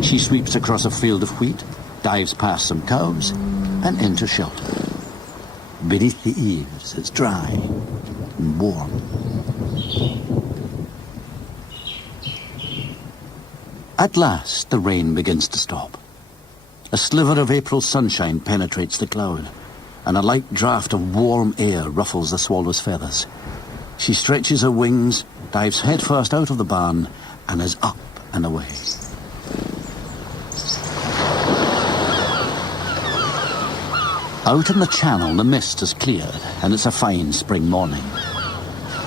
She sweeps across a field of wheat, dives past some cows, and into shelter. Beneath the eaves, it's dry and warm. At last, the rain begins to stop. A sliver of April sunshine penetrates the cloud, and a light draught of warm air ruffles the swallow's feathers. She stretches her wings, dives headfirst out of the barn, and is up and away. Out in the channel, the mist has cleared, and it's a fine spring morning.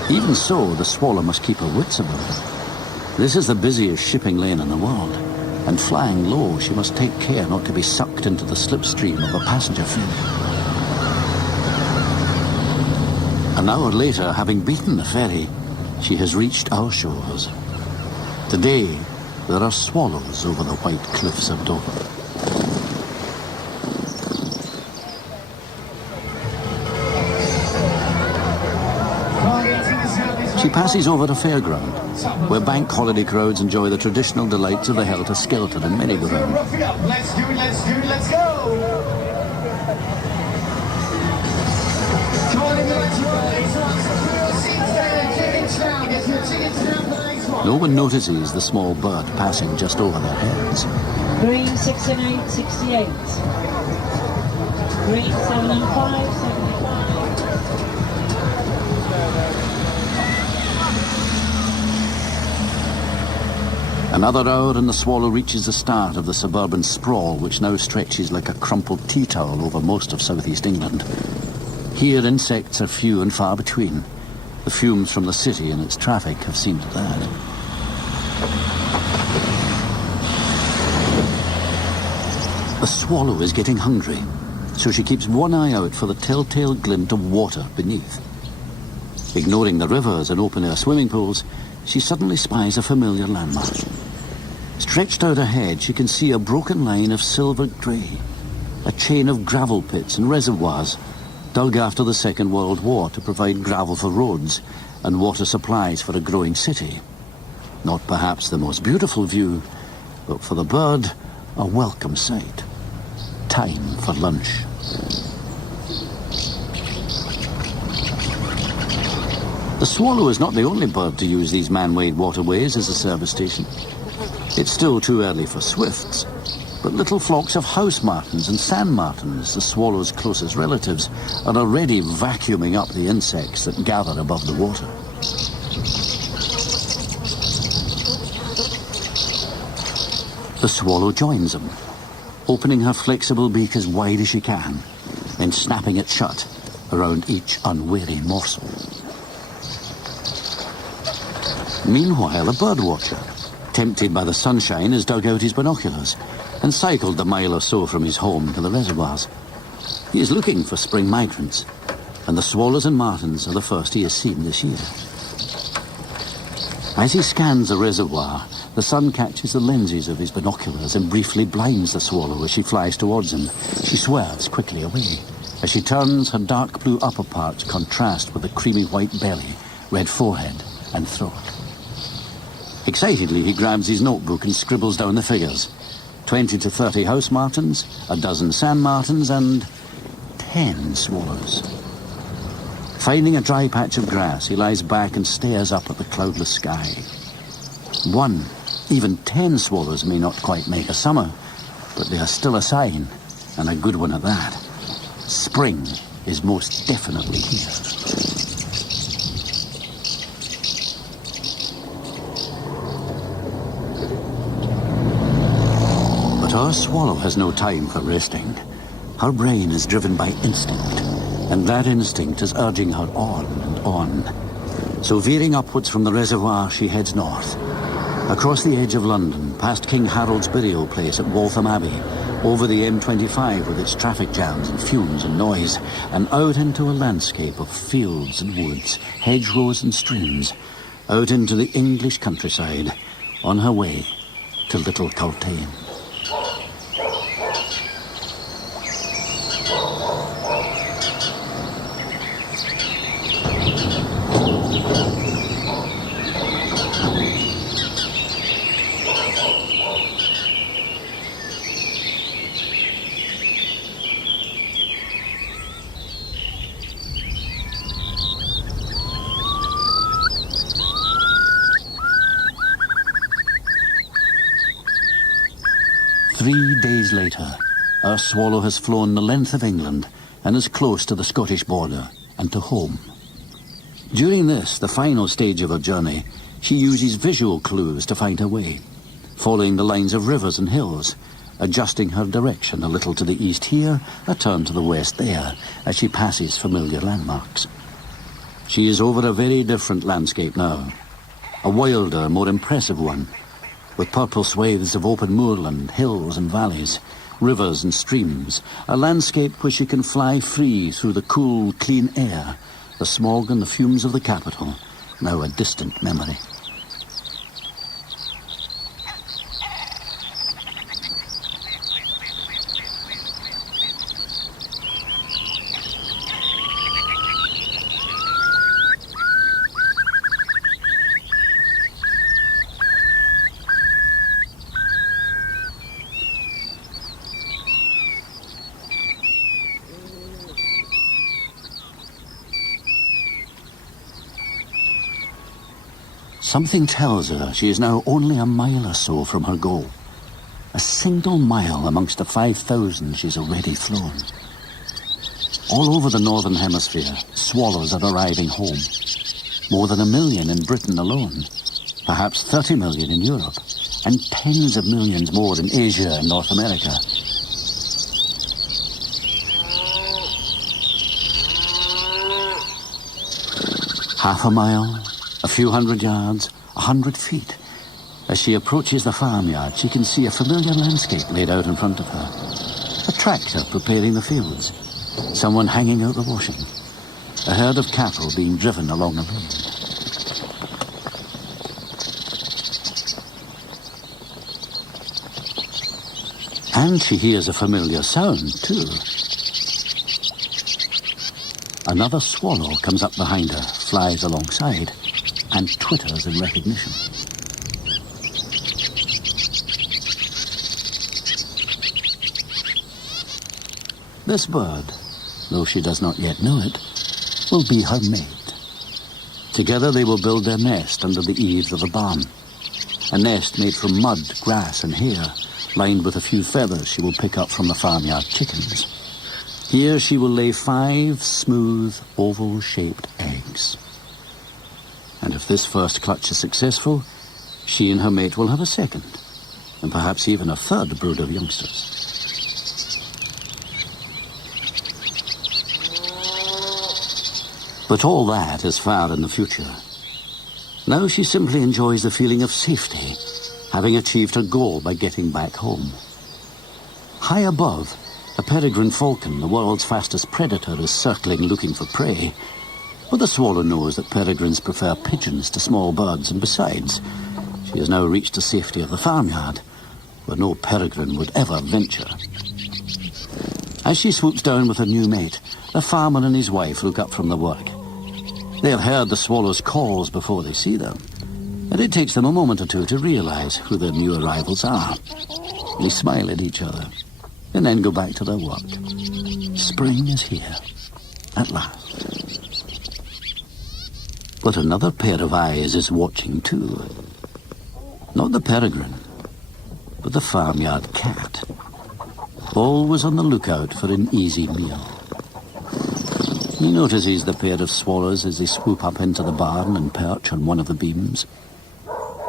Even so, the swallow must keep her wits about her. This is the busiest shipping lane in the world, and flying low, she must take care not to be sucked into the slipstream of a passenger ferry. An hour later, having beaten the ferry, she has reached our shores. Today, there are swallows over the white cliffs of Dover. She passes over a fairground, where bank holiday crowds enjoy the traditional delights of the helter-skelter and merry-go-round. Let's do it, let's do it, let's go! No one notices the small bird passing just over their heads. Green 6 and 8, 68. Green 7 and 5, 75. Another hour and the swallow reaches the start of the suburban sprawl, which now stretches like a crumpled tea towel over most of southeast England. Here insects are few and far between. The fumes from the city and its traffic have seen to that. The swallow is getting hungry, so she keeps one eye out for the telltale glint of water beneath. Ignoring the rivers and open-air swimming pools, she suddenly spies a familiar landmark. Stretched out ahead, she can see a broken line of silver grey, a chain of gravel pits and reservoirs dug after the Second World War to provide gravel for roads and water supplies for a growing city. Not perhaps the most beautiful view, but for the bird, a welcome sight. Time for lunch. The swallow is not the only bird to use these man-made waterways as a service station. It's still too early for swifts, but little flocks of house martins and sand martins, the swallow's closest relatives, are already vacuuming up the insects that gather above the water. The swallow joins them, opening her flexible beak as wide as she can, then snapping it shut around each unwary morsel. Meanwhile, a birdwatcher, tempted by the sunshine, has dug out his binoculars and cycled the mile or so from his home to the reservoirs. He is looking for spring migrants, and the swallows and martins are the first he has seen this year. As he scans the reservoir, the sun catches the lenses of his binoculars and briefly blinds the swallow as she flies towards him. She swerves quickly away. As she turns, her dark blue upper parts contrast with the creamy white belly, red forehead and throat. Excitedly, he grabs his notebook and scribbles down the figures. 20 to 30 house martins, a dozen sand martins, and 10 swallows. Finding a dry patch of grass, he lies back and stares up at the cloudless sky. 1, even 10 swallows may not quite make a summer, but they are still a sign, and a good one at that. Spring is most definitely here. Our swallow has no time for resting. Her brain is driven by instinct, and that instinct is urging her on and on. So veering upwards from the reservoir, she heads north, across the edge of London, past King Harold's burial place at Waltham Abbey, over the M25 with its traffic jams and fumes and noise, and out into a landscape of fields and woods, hedgerows and streams, out into the English countryside, on her way to Little Cultane. 3 days later, our swallow has flown the length of England and is close to the Scottish border and to home. During this, the final stage of her journey, she uses visual clues to find her way, following the lines of rivers and hills, adjusting her direction a little to the east here, a turn to the west there, as she passes familiar landmarks. She is over a very different landscape now, a wilder, more impressive one, with purple swathes of open moorland, hills and valleys, rivers and streams, a landscape where she can fly free through the cool, clean air, the smog and the fumes of the capital, now a distant memory. Something tells her she is now only a mile or so from her goal. A single mile amongst the 5,000 she's already flown. All over the Northern Hemisphere, swallows are arriving home. More than 1 million in Britain alone. Perhaps 30 million in Europe. And tens of millions more in Asia and North America. Half a mile, a few hundred yards, 100 feet. As she approaches the farmyard, she can see a familiar landscape laid out in front of her. A tractor preparing the fields. Someone hanging out the washing. A herd of cattle being driven along a lane. And she hears a familiar sound, too. Another swallow comes up behind her, flies alongside, and twitters in recognition. This bird, though she does not yet know it, will be her mate. Together they will build their nest under the eaves of a barn. A nest made from mud, grass and hair, lined with a few feathers she will pick up from the farmyard chickens. Here she will lay 5 smooth, oval-shaped eggs. And if this first clutch is successful, she and her mate will have a second, and perhaps even a third brood of youngsters. But all that is far in the future. Now she simply enjoys the feeling of safety, having achieved her goal by getting back home. High above, a peregrine falcon, the world's fastest predator, is circling looking for prey. But the swallow knows that peregrines prefer pigeons to small birds, and besides, she has now reached the safety of the farmyard, where no peregrine would ever venture. As she swoops down with her new mate, the farmer and his wife look up from the work. They have heard the swallow's calls before they see them, and it takes them a moment or two to realize who their new arrivals are. They smile at each other, and then go back to their work. Spring is here, at last. But another pair of eyes is watching too. Not the peregrine, but the farmyard cat. Always on the lookout for an easy meal. He notices the pair of swallows as they swoop up into the barn and perch on one of the beams.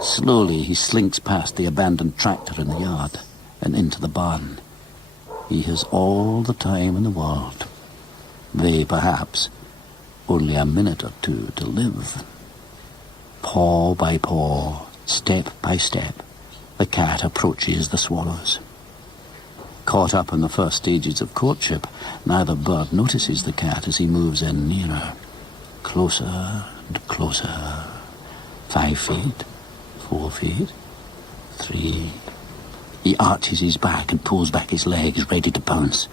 Slowly he slinks past the abandoned tractor in the yard and into the barn. He has all the time in the world. They, perhaps, only a minute or two to live. Paw by paw, step by step, the cat approaches the swallows. Caught up in the first stages of courtship, neither bird notices the cat as he moves in nearer. Closer and closer. 5 feet, 4 feet, 3. He arches his back and pulls back his legs, ready to pounce.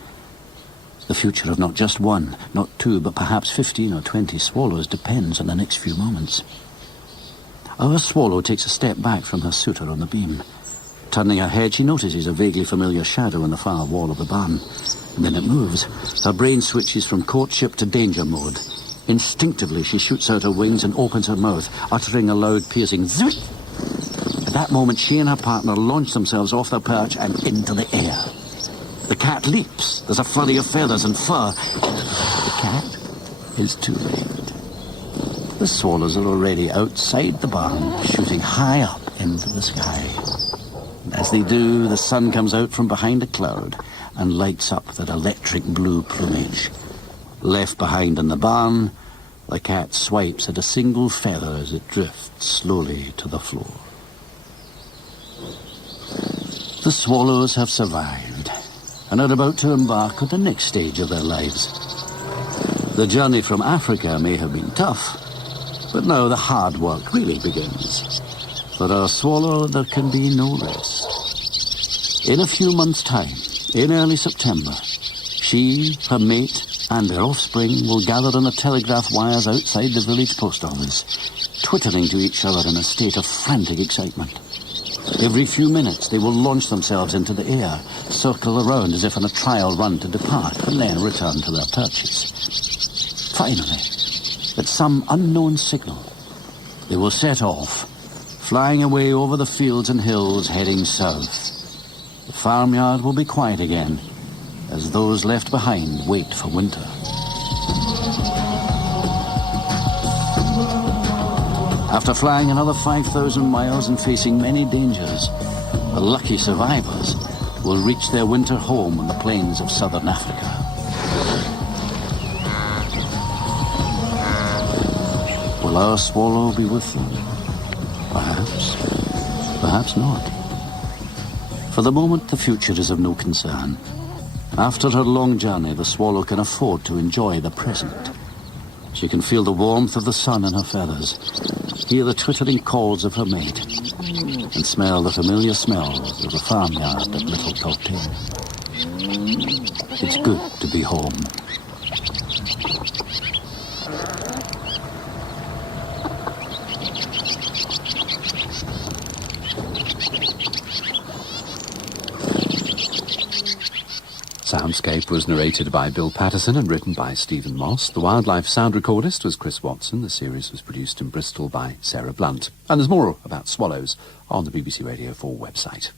The future of not just one, not 2, but perhaps 15 or 20 swallows depends on the next few moments. Our swallow takes a step back from her suitor on the beam. Turning her head, she notices a vaguely familiar shadow in the far wall of the barn. And then it moves. Her brain switches from courtship to danger mode. Instinctively, she shoots out her wings and opens her mouth, uttering a loud, piercing zwick. At that moment, she and her partner launch themselves off their perch and into the air. The cat leaps. There's a flurry of feathers and fur. The cat is too late. The swallows are already outside the barn, shooting high up into the sky. And as they do, the sun comes out from behind a cloud and lights up that electric blue plumage. Left behind in the barn, the cat swipes at a single feather as it drifts slowly to the floor. The swallows have survived and are about to embark on the next stage of their lives. The journey from Africa may have been tough, but now the hard work really begins. For our swallow, there can be no rest. In a few months' time, in early September, she, her mate, and their offspring will gather on the telegraph wires outside the village post office, twittering to each other in a state of frantic excitement. Every few minutes they will launch themselves into the air, circle around as if on a trial run to depart, and then return to their perches. Finally, at some unknown signal, they will set off, flying away over the fields and hills heading south. The farmyard will be quiet again, as those left behind wait for winter. After flying another 5,000 miles and facing many dangers, the lucky survivors will reach their winter home on the plains of southern Africa. Will our swallow be with them? Perhaps. Perhaps not. For the moment, the future is of no concern. After her long journey, the swallow can afford to enjoy the present. She can feel the warmth of the sun in her feathers, hear the twittering calls of her mate, and smell the familiar smells of the farmyard at Little Cocktail. It's good to be home. Soundscape was narrated by Bill Patterson and written by Stephen Moss. The wildlife sound recordist was Chris Watson. The series was produced in Bristol by Sarah Blunt. And there's more about swallows on the BBC Radio 4 website.